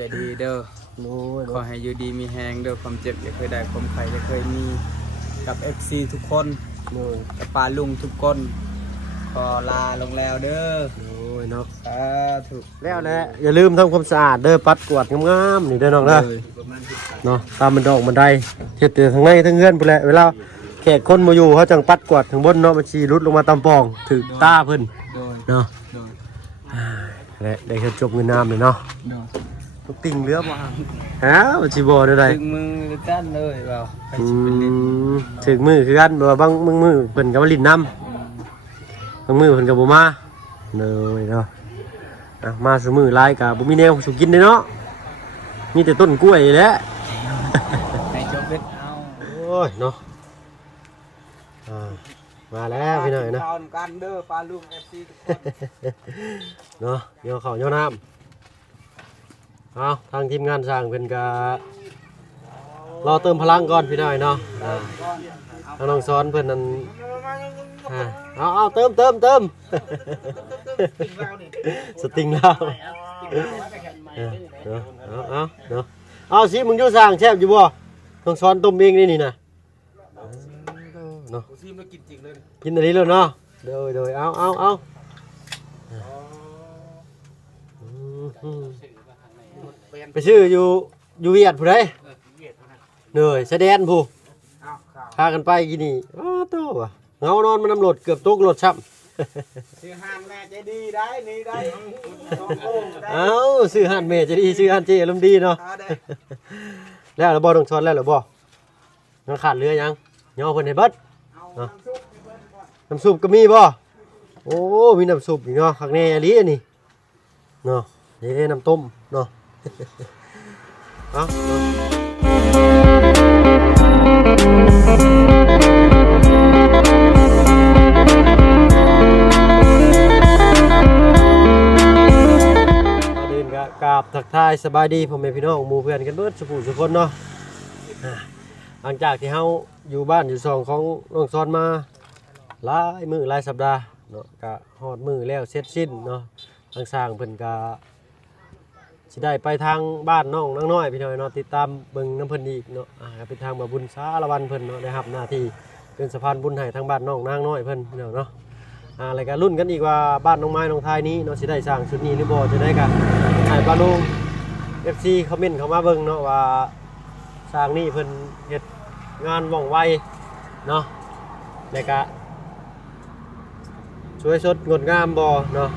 ใจดีเด้อขอให้อยู่ดีมีแฮงเด้อความเจ็บอย่าเคยได้ความไข้อย่าเคยมีกับ FC ทุกคนกับปาลุงทุกคนขอลาลงแล้วเด้อโอ้ยเนาะถูกแล้วแหละอย่าลืมทำความสะอาดเด้อปัดกวาดงามๆนี่เด้อน้องเด้อเนาะตามมันดอกมันได้เฮ็ดแต่ทั้งในทั้งเฮือนพุ่นแหละเวลาแขกคนมาอยู่เขาจังปัดกวาดข้างบนเนาะมันสิรุดลงมาตามปองถึงตาเพิ่นเนาะและได้เฮ็ดจบเงินน้ำเลยเนาะลูกติ่งเรือบ่ฮะมันสิบ่ได้ไดถึงมือกันเลยเปล่าไปสิเป็นลิ้นถึงมือคือกันบ่ว่าบางมือเพิ่นก็มาลิ้นน้ำบางมือเพิ่นก็บ่มาเลยเนาะมาซุมื้อหลายก็บ่มีแนวสุกินเด้เนาะมีแต่ต้นกล้วยแหละให้จบเบ็ดเอาโอ้ยเนาะมาแล้วพี่หน่อยนะกันเด้อปลาลุง FC ทุกคนเนาะเดี๋ยวข้าวเหนียวน้ำเอาทางทีมงานสร้างเพิ่นก็รอเติมพลังก่อนพี่หน่อยเนาะทางน้องซ้อนเพิ่นนั่นเอาเติมสติงแล้วเอาสิมึงอยู่สร้างแซ่บอยู่บ่น้องซ้อนต้มเองนี่นะเนาะกินอันนี้เลยเนาะโดยเอาไปซื้ออยู่เวียดผู้ใดเหนื่อยแสดงผู้พากันไปกินนี่โตว่ะเงานอนมันน้ำรถเกือบตกรถช้ำซื้อห่านแม่ใจดีได้นี่ได้ซื้อห่านแม่ใจดีซื้อห่านเจอารมณ์ดีเนาะแล้วเราบ่ต้องช้อนแล้วหรือบ่ยังขาดเรือยังย่อเพิ่นให้เบิดน้ำซุปก็มีบ่โอ้มีน้ำซุปอีกเนาะข้างในอันนี้นี่เนาะนี่น้ำต้มเนาะเอาเดินกราบทักทายสบายดีพ่อแม่พี่น้องหมู่เพื่อนกันเบิดสุขคนเนาะหลังจากที่เฮาอยู่บ้านอยู่2ของน้องซ้อนมาหลายมื้อหลายสัปดาห์เนาะก็ฮอดมื้อแล้วเสร็จสิ้นเนาะทางสร้างเพิ่นก็สิได้ไปทางบ้านน้องนางน้อยพี่น้อยเนาะติดตามเบิ่งน้ำเพิ่นอีกเนาะก็เป็นทางบ่บุญสารวันเพิ่นเนาะได้รับหน้าที่เป็นสะพานบุญให้ทางบ้านน้องนางน้อยเพิ่นพี่น้องเนาะอะไรก็ลุ้นกันอีกว่าบ้านน้องไม้น้องทายนี้เนาะสิได้สร้างชุดนี้หรือบ่จะได้กันให้ปาลุง FC คอมเมนต์เข้ามาเบิ่งเนาะว่าสร้างนี่เพิ่นเฮ็ดงานว่องไวเนาะแล้วก็สวยสดงดงามบ่เนาะ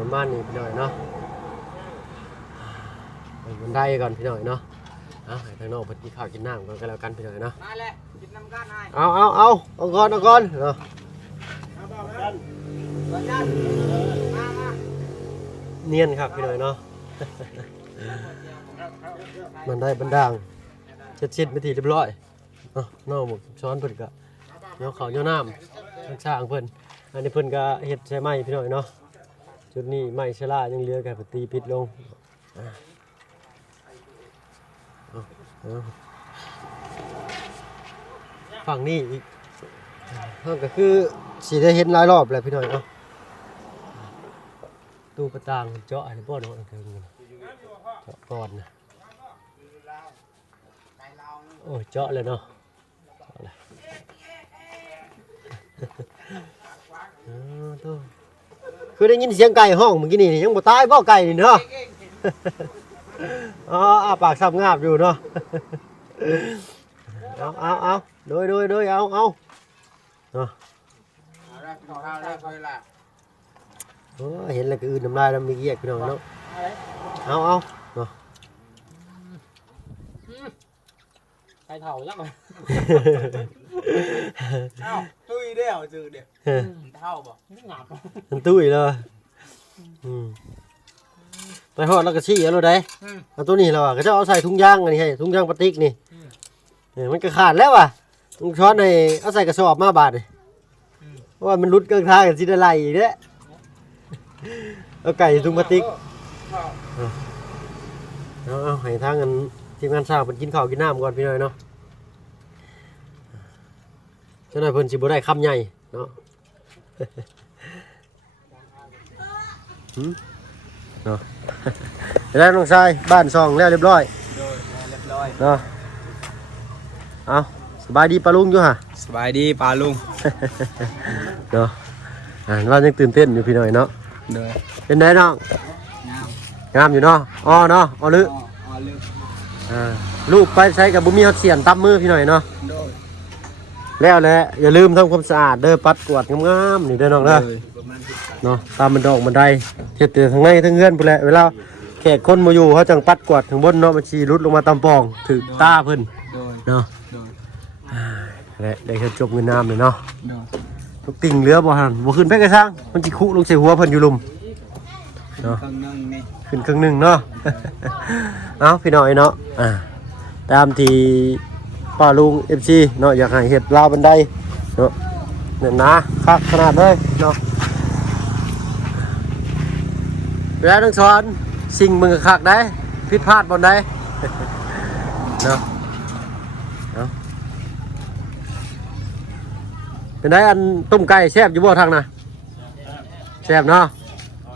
ประมาณนี้พี่หน่อยเนาะมันได้ก่อนพี่หน่อยเนาะให้ทางนอกเพิ่นกินข้าวกินน้ำก่อนก็แล้วกันพี่หน่อยเนาะมาแล้วกินน้ำกันให้เอาก่อนเนาะเนียนครับพี่หน่อยเนาะมันได้บันดางเช็ดชิดไปทีเรียบร้อยนอกหมกช้อนเพิ่นก็เนาะข้าวเหนียวน้ำทางสร้างเพิ่นอันนี้เพิ่นก็เฮ็ดใช้ไม้พี่หน่อยเนาะจุดนี้ไม้ชะลายังเหลือแค่ตีปิดลงฝั่งนี้อีกก็คือสีได้เห็นหลายรอบแล้วพี่หน่อยเนาะตู้ประตางเจาะอะไรบ่เนาะเจาะก่อนนะโอ้เจาะเลยเนาะคือได้ยินเสียงไก่ห้องเมื่อกี้นี่ยังบ่ตายบ่ไก่นี่เนาะปากซับงาบอยู่เนาะเอาโดยเอาเนาะเห็นแล้วก็อื่นน้ำลายแล้วมีเกียกพี่น้องเนาะเอาเนาะไก่เถ่ายักษ์เลยตุ้ยเดียวจืดเดียวเท่าบ่ไม่หงาบมันตุ้ยเลยไปหอดแล้วก็ชี้เอาเลยได้เอาตัวนี้เราก็จะเอาใส่ถุงยางอันนี้ให้ถุงยางพลาสติกนี่มันก็ขาดแล้วว่ะถุงช้อนในเอาใส่กระสอบมาบาดเลยเพราะว่ามันรุดเกินทางกันสิได้ไหลอีกเด้เอาไก่ถุงพลาสติกเอาให้ทางกันทีมงานสร้างเพิ่นกินข้าวกินน้ำก่อนพี่น้อยเนาะเจ้าหน่อยเพิ่นสิบ่ได้คำใหญ่เนาะ เนาะแล้วน้องชายบ้านซองแล้วเรียบร้อย โดยเรียบร้อย เนาะเอาสบายดีปะลุงอยู่ฮะ สบายดีปลาลุง เนาะว่ายังตื่นเต้นอยู่พี่หน่อยเนาะ โดย เป็นไงน้อง งาม งามอยู่เนาะอ๋อเนาะอ๋อลึ อ๋อลึก ลูกไปใช้กับบุมีเขาเสียนตับมือพี่หน่อยเนาะ โดย แล้วแหละอย่าลืมทำความสะอาดเด้อปัดกวาดงามๆนี่เด้อน้องเด้อเนาะตามมันดอกมันไดเฮ็ดแต่ทั้งในทั้งเงื่อนไปแหละเวลาแขกคนมาอยู่เขาจังปัดกวาดข้างบนเนาะมันชีรุดลงมาตามปองถือตาเพิ่น โดย เนาะ โดย และได้เฮ็ดจบเงินน้ำเลยเนาะ โดย ทุกติ่งเหลือบ่หันบ่ขึ้นไปกระซังมันสิคุลงใส่หัวเพิ่นอยู่ลุมเนาะ ข้างนึงนี่ ขึ้นครึ่งหนึงเนาะ เอาพี่น้อยเนาะตามที่ป้าลุง FC เนาะอยากให้เฮ็ดราวบันไดเนาะเนี่ยนะคักขนาดเลยเนาะเวลาต้องสอนสิ่งมึงก็คักได้ผิดพลาดบ่ได้ เนาะเนาะเป็นได้อันต้มไก่แซ่บอยู่บ่ทางน่ะแซ่บเนาะ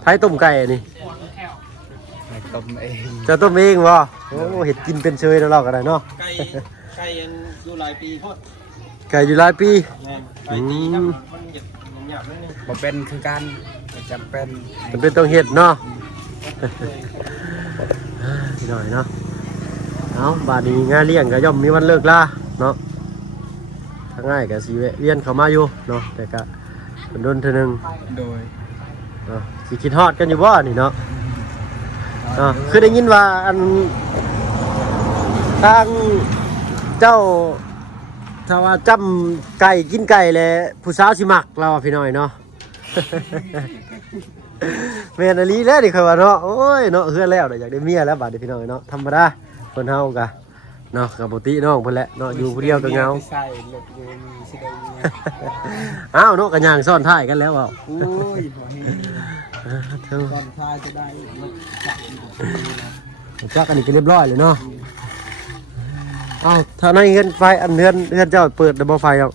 ไผต้มไก่นี่ ให้ต้มเอง จะต้มเองบ่โอ้เห็ดกินเป็นเชยแล้วเราก็ได้เนาะ ไก่ยังอยู่หลายปีโทษ ไก่อยู่หลายปี ไก่ตีครับมันหยาบนิดนึงบ่เป็นคือกันจำเป็น จะเป็นต้องเห็ดเนาะ พี่หน่อยเนาะเอาบาดนี้งานเลี้ยงก็ย่อมมีวันเลิกลาเนาะถ้าง่ายก็สิแวะเวียนเข้ามาอยู่เนาะแต่ก็เป็นโดนเท่อนึง โดย เนาะสิคิดฮอดกันอยู่บ่นี่เนาะคือได้ยินว่าอันทางเจ้าถ้าว่าจำไก่กินไก่แล้วผู้สาวสิมักเราอะพี่น้อยเนาะ เมียนอลีแล้วดิเคยว่าเนาะโอ้ยเนาะเฮือนแล้วเดี๋ยวอยากได้เมียแล้วบาดเดี๋ยวพี่น้อยเนาะธรรมดาคนเฮากะเนาะกับปกติน้องเพิ่นแหละเนาะอยู่ผู้เดียวก็เหงา ใส่เล็บอยู่มีสิได้มี อ้าวเนาะกันย่างซ่อนท้ายกันแล้วเปล่า โอ้ยบ่ให้ เธอ ก่อนท้ายจะได้รถจักรนะ จักอันนี้ก็เรียบร้อยเลยเนาะอ้าวถ้าในเฮือนไฟอันเฮือนเจ้าเปิดดับเบิลไฟเอา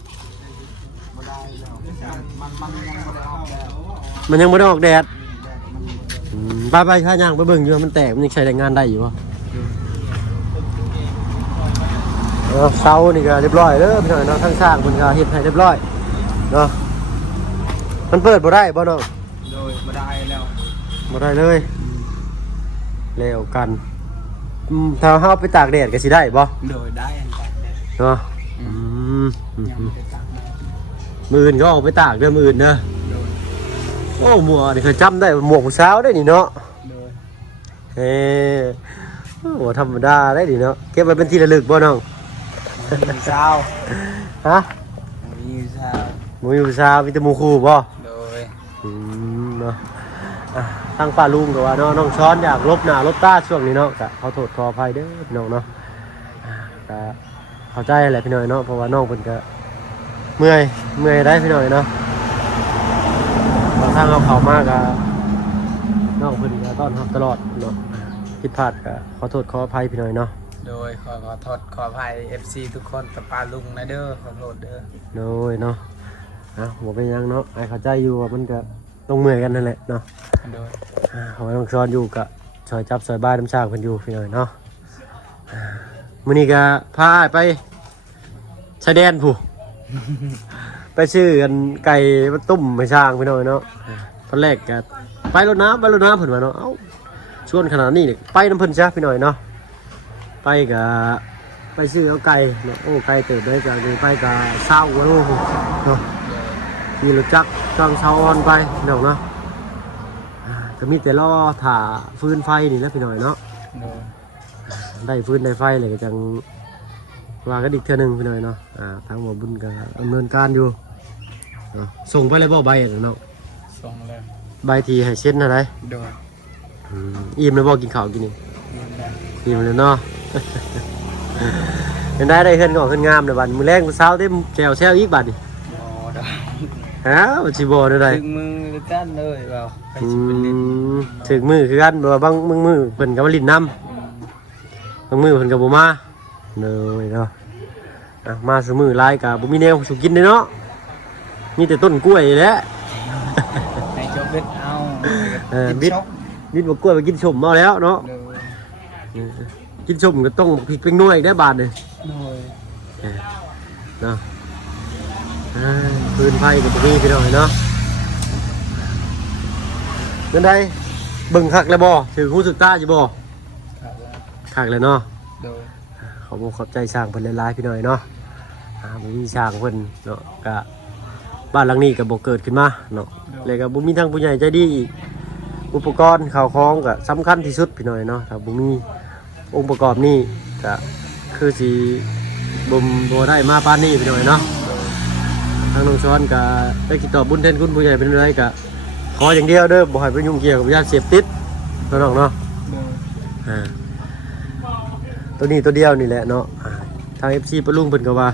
บ่ได้แล้วมันยังบ่ได้ออกแล้ว มันยังบ่ได้ออกแดดไปถ้าย่างไปเบิ่งอยู่ว่ามันแตกมันยังใช้แรงงานได้อยู่บ่เสานี่ก็เรียบร้อยเด้อพี่น้อยเนาะทั้งสร้างเพิ่นก็เฮ็ดให้เรียบร้อยเนาะมันเปิดบ่ได้บ่น้อง โดยบ่ได้แล้ว บ่ได้เลยแล้วกันถ้าเฮาไปตากแดดก็สิได้บ่ โดยได้อันตากแดด เนาะ ยังไปตากแดด มื้ออื่นก็ออกไปตากเด้อมื้ออื่นเด้อ โดย โอ้หมวกนี่เคยจำได้หมวกผู้สาวได้นี่เนาะ โดย เฮ้โอ้ธรรมดาได้นี่เนาะเก็บไว้เป็นที่ระลึกบ่น้อง มีเช้า ฮะ มีเช้า หมูผู้สาวมีแต่หมู่คู่บ่ โดย เนาะทางป้าลุงก็ว่าเนาะน้องช้อนอยากลบหน้าลบตาช่วงนี้เนาะก็ขอโทษขออภัยเด้อพี่น้องเนาะก็เข้าใจแหละพี่น้อยเนาะเพราะว่าน้องเพิ่นก็เมื่อยได้พี่น้อยเนาะบางทางเอาเข้ามากก็น้องเพิ่นก็ต้อนรับตลอดเนาะผิดพลาดก็ขอโทษขออภัยพี่น้อยเนาะ โดยขอโทษขออภัย FC ทุกคนกับปาลุงนะเด้อขอโทษเด้อ โน้ยเนาะหัวเป็นหยังเนาะไอ้เข้าใจอยู่ว่ามันก็ต้องเมื่อยกันนั่นแหละเนาะ โดย เขาไว้ต้องซ้อนอยู่กับซอยจับซอยบ้านน้ำชางเพิ่นอยู่พี่น้อยเนาะมื้อนี้ก็พาไปชายแดนผู้ ไปซื้อกันไก่มาตุ้มให้ช้างพี่น้อยเนาะตอนแรกก็ไปรถน้ำเพิ่นว่าเนาะเอ้าชวนขนาดนี้นี่ไปน้ำเพิ่นซะพี่น้อยเนาะไปก็ไปซื้อเอาไก่เนาะโอ้ไก่เติบได้จากนี้ไปก็20กว่าโลเนาะมีรถจักรจ้องเช้าออนไปพี่น้องเนาะก็มีแต่ล่อถ่าฟืนไฟนี่แหล้วพี่น้อยเนาะ โดย ได้ฟืนได้ไฟเลยก็จังวางกันอีกเท่านึงพี่น้อยเนาะทางหมอบุญก็ดำเนินการอยู่เนาะส่งไปเลยบ่ใบเนาะ ส่งแล้ว ใบทีให้เช็ดอะไร โดย อิ่มเลยบ่กินข้าวกินนี่ ยืนได้ อิ่มเลยเนาะ เป็นได้เฮือนก็ขึ้นงามเลยบัดมื้อแรงมื้อเช้าเต็มแจวแซวอีกบัดนี่ บ่ได้ ฮะบ่สิบ่ได้ ถึงมือกันเลยเปล่าไปสิเป็นลิ้น ถึงมือคือกันบ่ว่าบางมือเพิ่นก็มาลิ้นน้ำบางมือเพิ่นก็บ่มาเลยเนาะมาซุมื้อหลายก็บ่มีแนวสุกินเด้เนาะมีแต่ต้นกล้วยแหละ ในจบเบ็ดเอา บิดบ่กล้วยไปกินชมเอาแล้วเนาะ โดย กินชมก็ต้องพริกเป็นหน่วยได้บาทเลย โดย เนาะปืนไฟกับพวกนี้พี่น้องเนาะนั่นได้เบิ่งคักแล้วบ่ถือหูสุดตาอยู่บ่คักเลยเนาะ โดย ขอบคุณขอบใจช่างเพิ่นหลายๆพี่น้อยเนาะบ่มีช่างเพิ่นเนาะก็บ้านหลังนี้ก็บ่เกิดขึ้นมาเนาะแล้วก็บ่มีทางผู้ใหญ่ใจดีอีกอุปกรณ์ข้าวของก็สำคัญที่สุดพี่น้อยเนาะถ้าบ่มีองค์ประกอบนี้ก็คือสิบ่ได้มาปานนี้พี่น้อยเนาะทางน้องซ้อนก็ได้ติดต่อบุญแทนคุณผู้ใหญ่เป็นไรก็ขออย่างเดียวเด้อบ่ให้ไปยุ่งเกี่ยวกับยาเสพติดน้องๆเนาะ โดย ตัวนี้ตัวเดียวนี่แหละเนาะทาง FC ปะลุงเพิ่นก็ว่า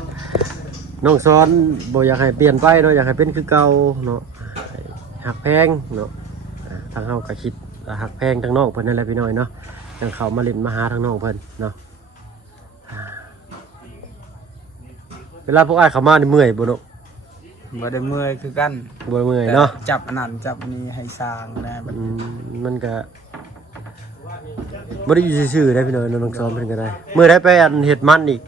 น้องซ้อนบ่อยากให้เปลี่ยนไปเนาะอยากให้เป็นคือเก่าเนาะหักแพงเนาะทางเฮาก็คิดหักแพงทางน้องเพิ่นนั่นแหละพี่น้อยเนาะทางเขามาเล่นมาหาทางน้องเพิ่นเนาะเวลาพวกอ้ายเข้ามานี่เมื่อยบ่เนาะ บ่ได้เมื่อยคือกัน บ่เมื่อยเนาะ จับอันนั้นจับอันนี้ให้สร้างนะบัดนี้ มันก็บ่ได้อยู่ซื่อๆได้พี่น้อยน้องซ้อนเพิ่นก็ได้เมื่อได้ไปอันเฮ็ดมันอีก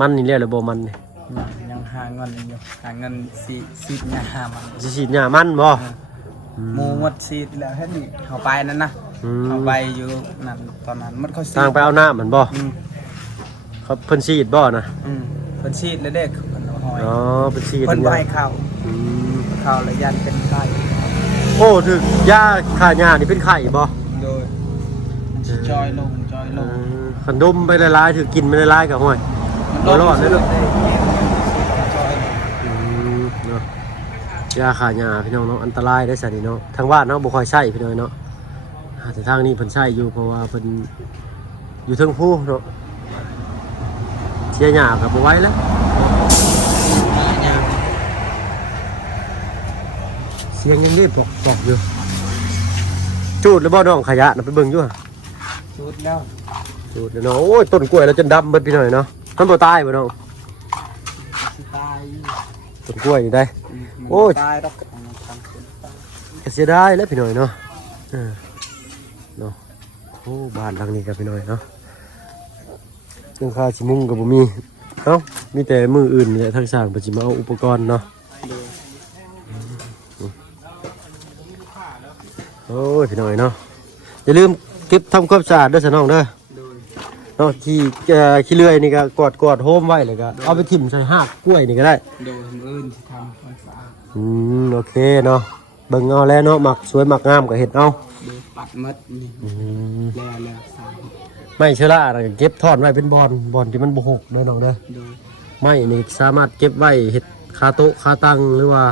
มันนี่แล้วหรือบ่มันนี่ ยังหาเงินอยู่หาเงินซีดยามัน สิฉีดหญ้ามันบ่ หมูหมดซีดแล้วเฮ็ดนี่เฮาไปนั่นนะเฮาไปอยู่นั่นตอนนั้นมันเขาซีด ทางไปเอาน้ำมันบ่ อืม เขาเพิ่นฉีดบ่นะ เพิ่นซีดแล้วเด้เพิ่นเอาหอย อ๋อเพิ่นฉีด เพิ่นบ่ ทำ ให้ ยา เข้า อืม เข้าแล้วยันเป็นไข้ โอ้ถึกยาฆ่าหญ้านี่เป็นไข้บ่ โดยจอยลง ขนมไปละลายถือกินไปละลายกับห้อยบ่รอดเลยลูก จอย เนาะยาฆ่าหญ้าพี่น้องเนาะอันตรายได้ซะนี่เนาะทางบ้านเนาะบ่ค่อยใช้พี่น้องเนาะแต่ทางนี้เพิ่นใช้อยู่เพราะว่าเพิ่นอยู่เทิงภูเนาะเสียหญ้าก็บ่ไหวแล้วเสียงยังได้บอกอยู่จูดแล้วบ่น้องขยะน่ะไปเบิ่งอยู่ ชุดแล้ว จูดเนาะโอ้ยต้นกล้วยแล้วจนดำเบิดพี่หน่อยเนาะมันบ่ตายบ่น้อง สิตาย ต้นกล้วยนี่ได้ โอ้ย ตายดอก ก็เสียดายแล้วพี่หน่อยเนาะเนาะโอ้บ้านหลังนี้กับพี่หน่อยเนาะเครื่องค่าชิมุงกับบ่มีเอ้ามีแต่มืออื่นเนี่ยทางสร้างเพิ่นสิมาเอาอุปกรณ์เนาะโอ้ยพี่หน่อยเนาะอย่าลืมเก็บทำความสะอาดเด้อสน้องเด้อเนาะขี้เลื่อยนี่ก็กอดโฮมไว้เลยก็เอาไปทิ่มใส่หากกล้วยนี่ก็ได้ โดยมืออื่นสิทำความสะอาด โอเคเนาะเบิ่งเอาแล้วเนาะหมักสวยหมักงามก็เฮ็ดเอา โดยปัดมัดนี่แล้วสาม ไม่เชื้อราน่ะก็เก็บทอดไว้เป็นบอนที่มันบ่หกเด้อน้องเด้อ โดย ไม้นี่สามารถเก็บไว้เฮ็ดคาโต๊ะคาตังหรือว่า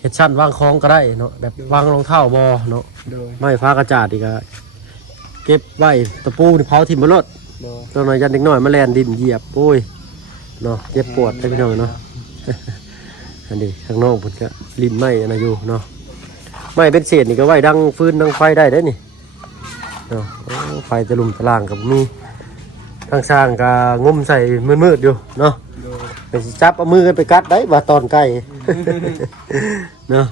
เฮ็ดชั้นวางของก็ได้เนาะแบบวางรองเท้าบ่เนาะ โดย ไม้ฟ้ากระจาดอีกก็เก็บไว้ตะปูนี่เผาทิ่มบ่รถ โดย ตัวน้อยยันเด็กน้อยมาแล่นดินเหยียบโอ้ยเนาะเจ็บปวดได้พี่น้องเนาะ อันนี้ข้างนอกเพิ่นก็ลิ้นไม้อันนั้นอยู่เนาะไม้เป็นเศษนี่ก็ไว้ดังฟืนดังไฟได้เด้อนี่เนาะโอ้ไฟตะลุมตะล่างก็มีทางสร้างก็งมใส่มืดๆอยู่เนาะ โดย ไปสิจับเอามือกันไปกัดได้ว่าตอนใกล้ เนาะ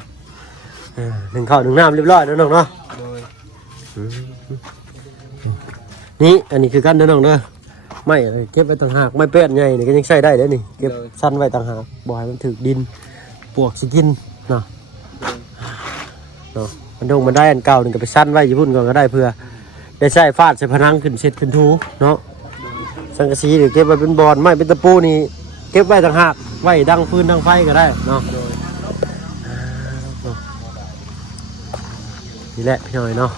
หนึ่งข้าวหนึ่งน้ำเรียบร้อยแล้วน้องเนาะ โดย นี่อันนี้คือกันเด้อน้องเด้อไม่เก็บไว้ต่างหากไม่เป็ดใหญ่นี่ก็ยังใช้ได้เด้อนี่เก็บสั้นไว้ต่างหากบ่ให้มันถึกดินปวกสิกินเนาะเนาะมันได้อันเก่านึงก็ไปสั้นไว้อยู่พุ่นก่อนก็ได้เพื่อได้ใช้ฟาดใส่ผนังขึ้นเสร็จขึ้นทูเนาะสังกะสีหรือเก็บไว้เป็นบอนไม่เป็นตะปูนี่เก็บไว้ต่างหากไว้ดังฟืนดังไฟก็ได้เนาะ โดย นี่แหละพี่น้อยเนาะ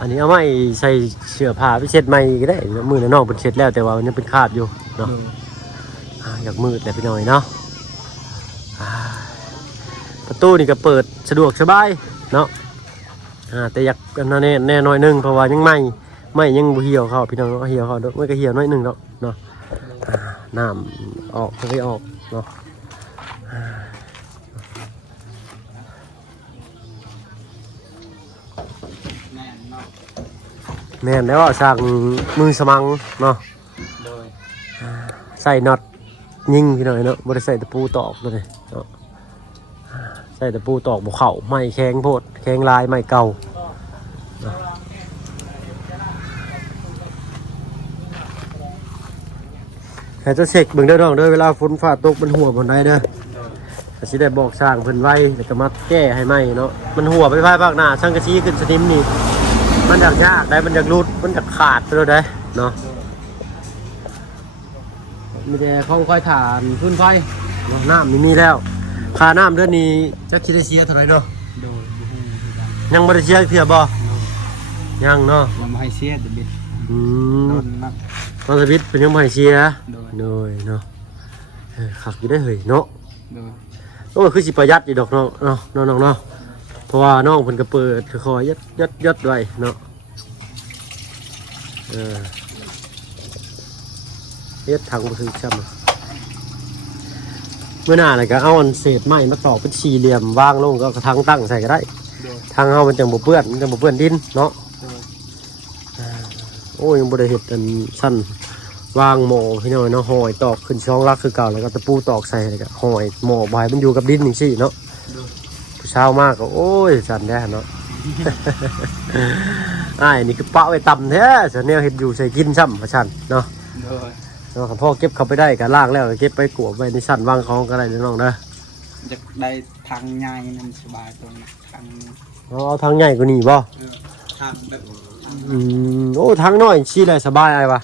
อันนี้เอาไม้ใส่เสื้อผ้าไปเช็ดใหม่ก็ได้มือน้องเป็นเช็ดแล้วแต่ว่ามันยังเป็นคราบอยู่เนาะอยากมืดแหละพี่น้อยเนาะประตูนี่ก็เปิดสะดวกสบายเนาะแต่อยากแน่น้อยนึงเพราะว่ายังไม่ยังบ่เหี่ยวเข้าพี่น้องเนาะเหี่ยวเข้าไม่ก็เหี่ยวน้อยนึงเนาะน้ำออกไม่ออกเนาะแม่นแล้วสั่งมือสมังเนาะ โดย ใส่น็อตยิงพี่น้อยเนาะบ่ได้ใส่ตะปูตอกตัวนี้เนาะ ใส่ตะปูตอกบ่เข้าไม้แข็งโพดแข็งลายไม้เก่าแค่จะเช็คเบิ่งเด้อน้องเด้อเวลาฝนฟ้าตกมันหัวบนใดเด้อก็สิได้บอกสร้างเพิ่นไว้แล้วก็มาแก้ให้ใหม่เนาะมันหัวไปภาคหน้าสังกะสีขึ้นสนิมนี่มันยากได้มันอยากหลุดมันอยากขาดไปเลยได้เนาะมีแต่ของค่อยฐานพื้นไฟเนาะน้ำนี่มีแล้วค่าน้ำเดือนนี้จักสิได้เสียเท่าไหร่เนาะโดยยังบ่ได้เสียเทื่อบ่ยังเนาะมันให้เสียเด็ดโดนนักตอนสวิตเป็นยังบ่ให้เสียโดยเนาะขับอยู่ได้เฮ้ยเนาะโอ้คือสิประหยัดอยู่ดอกเนาะเนาะเนาะเพราะว่าน้องเพิ่นก็เปิดคอยยัดไว้เนาะเฮ็ดทางบ่ถึงซ้ำเมื่อหน้าน่ะก็เอาอันเศษไม้มาตอกเป็นสี่เหลี่ยมวางลงก็กระถางตั้งใส่ก็ได้ทางเฮามันจังบ่เปื้อนมันจังบ่เปื้อนดินเนาะโอ้ยยังบ่ได้เฮ็ดอันสั้นวางหม้อพี่น้อยเนาะห้อยตอกขึ้นช่องลักคือเก่าแล้วก็ตะปูตอกใส่แล้วก็ห้อยหม้อบ่ให้มันอยู่กับดินจังซี่เนาะผู้ชาวมากก็โอ้ยสั่นแท้เนาะอ้ายนี่คือปะไว้ต่ำแท้ส่วนแนวเฮ็ดอยู่ใส่กินซ้ำว่าซั่นเนาะเนาะพ่อเก็บเข้าไปได้ก็ล้างแล้วเก็บไปกวบไว้ในชั้นวางของก็ได้น้องเด้อจะได้ทางใหญ่มันสบายตรงนี้ทางเอาทางใหญ่กว่านี้บ่ทางแบบโอ้ทางน้อยชี้ได้สบายอ้ายวะ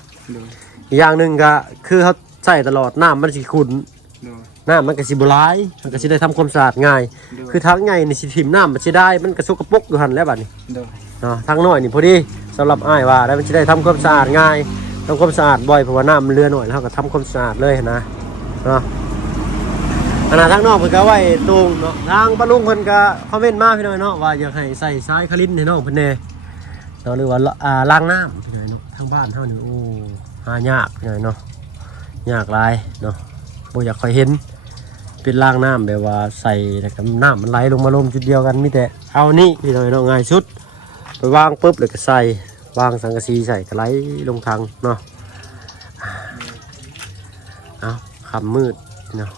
อีกอย่างนึงก็คือเขาใส่ตลอดน้ำมันสิขุ่นน้ำมันก็สิบ่หลายมันก็สิได้ทำความสะอาดง่ายคือทางใหญ่นี่สิถิ่มน้ำมันสิได้มันก็สกปรกอยู่หั่นแล้วบัดนี้เนาะทางน้อยนี่พอดีสำหรับอ้ายว่าแล้วมันสิได้ทำความสะอาดง่ายทำความสะอาดบ่อยเพราะว่าน้ำมันเลือหน่อยแล้วก็ทำความสะอาดเลยนะเนาะขณะทางนอกเพิ่นก็ไว้ตรงเนาะทางป้าลุงเพิ่นก็คอมเมนต์มาพี่น้อยเนาะว่าอยากให้ใส่ทรายคลินให้น้องเพิ่นแน่เนาะหรือว่าล้างน้ำพี่น้อยเนาะทางบ้านเฮานี่โอ้หายากพี่น้อยเนาะยากหลายเนาะบ่อยากค่อยเห็นเป็นล้างน้ำแบบว่าใส่แล้วก็น้ำมันไหลลงมาลมจุดเดียวกันมีแต่เอานี่พี่น้อยเนาะง่ายสุดไปวางปุ๊บแล้วก็ใส่วางสังกะสีใส่ก็ไหลลงทางเนาะเอาคำมืดเนาะ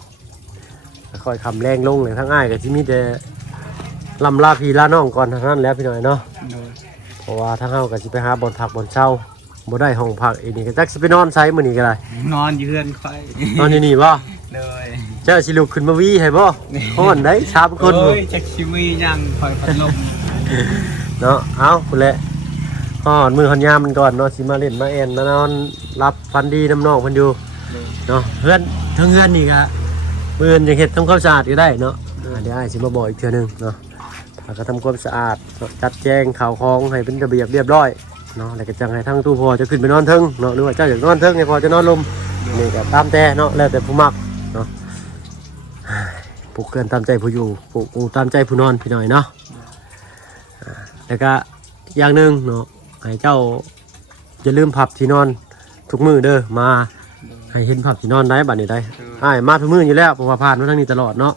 ค่อยคำแรงลงเลยทั้งง่ายกับที่มีแต่ลำลาพีลาน้องก่อนทั้งนั้นแล้วพี่หน่อยเนาะเพราะว่าทั้งเฮากับสิไปหาบนผักบนเช่าบ่ได้ห้องพักอีนี่ก็จักสิไปนอนไซมื้อนี้ก็ได้นอนอยู่เรือนค่อยนอนนี่บ่เลยเจ้าสิลุกขึ้นมาวีให้บ่ฮ้อนได้3คนโอ้ยจักสิมียังคอยพัดลมเนาะเอาพุ่นแหละฮ้อนมือฮ้อนยามมันก่อนเนาะสิมาเล่นมาแอนมานอนรับฟันดีน้ำน้องเพิ่นอยู่เนาะเพื่อนทั้งเพื่อนนี่ก็มื้อนี้เฮ็ดทำความสะอาดก็ได้เนาะเดี๋ยวอ้ายสิมาบอกอีกเทื่อนึงเนาะถ้าก็ทำความสะอาดจัดแจงข่าวของให้เป็นระเบียบเรียบร้อยเนาะแล้วก็จังให้ทั้งตู้พอจะขึ้นไปนอนเทิงเนาะหรือว่าเจ้าอยากนอนเทิงให้พอจะนอนลมนี่ก็ตามแต่เนาะแล้วแต่ผู้มักเนาะผู้เกินตามใจผู้อยู่ผู้ตามใจผู้นอนพี่น้อยเนาะแล้วก็อย่างนึงเนาะให้เจ้าอย่าลืมพับที่นอนทุกมื้อเด้อมาให้เห็นพับที่นอนได้บัดนี้ได้มาทุกมื้ออยู่แล้วเพราะว่าผ่านมาทางนี้ตลอดเนาะ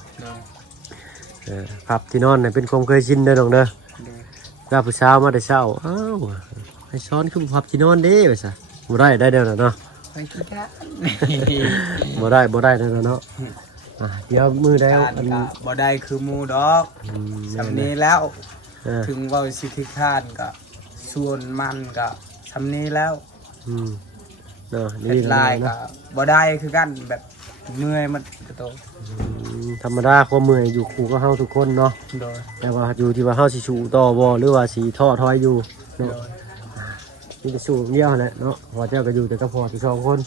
พับที่นอนเนี่ยเป็นความเคยชินเด้อน้องเด้อถ้าผู้เช้ามาแต่เช้าอ้าวให้ซ้อนคือพับที่นอนเด้ไปซะบ่ได้เด้อเนาะบ่ได้เด้อเนาะเดี๋ยวมือได้อันบ่ได้คือหมูดอกสำนี้แล้วถึงว่าสิทธิคานก็ส่วนมันก็สำนี้แล้วเนาะนี่ลายก็บ่ได้คือกันแบบเมื่อยมันก็โตธรรมดาความเมื่อยอยู่คู่กับเฮาทุกคนเนาะแต่ว่าอยู่ที่ว่าเฮาสิสู้ต่อบ่หรือว่าสิท้อถอยอยู่เนาะนี่ก็สู้เดียวแหละเนาะพอเจ้าก็อยู่แต่ก็พอที่2คน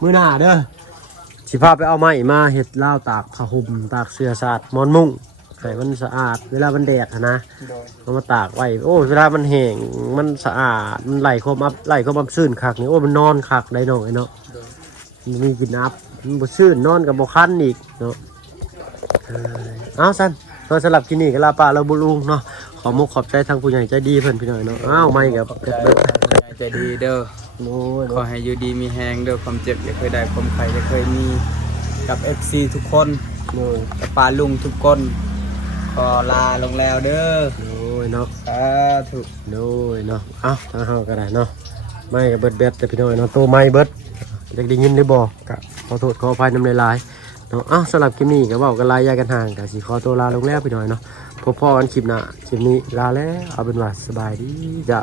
มื้อหน้าเด้อสิพาไปเอาไม้มาเฮ็ดลาวตากผ้าห่มตากเสื้อสาดหมอนมุ้งให้มันสะอาดเวลามันแดดนะเอามาตากไว้โอ้เวลามันแห้งมันสะอาดมันไหลความอับชื้นคักนี่โอ้มันนอนคักได้น้องไอ้เนาะมันมีกินอับมันบ่ชื้นนอนกับบ่คันอีกเนาะเอาซั่นสำหรับที่นี่ก็ลาป้าเราบุลุงเนาะขอมุกขอบใจทางผู้ใหญ่ใจดีเพิ่นพี่น้อยเนาะอ้าวไม่กับใจดีเด้อขอให้อยู่ดีมีแฮงเด้อความเจ็บอย่าเคยได้ความไข้อย่าเคยมีกับ FC ทุกคนกับป้าลุงทุกคนขอลาลงแล้วเด้อโอ้ยเนาะถูกโอ้ยเนาะเอ้าทางเฮาก็ได้เนาะไม่กับเบิดแต่พี่น้อยเนาะโตไม่เบิดอยากได้ยินได้บ่ก็ขอโทษขออภัยนำหลายๆ นาะสำหรับคลิปนี้ก็เว้ากันลายยากันห่างก็สิขอตัวลาลงแล้วพี่น้อยเนาะพบกันคลิปหน้าคลิปนี้ลาแล้วเอาเป็นว่าสบายดีจ้ะ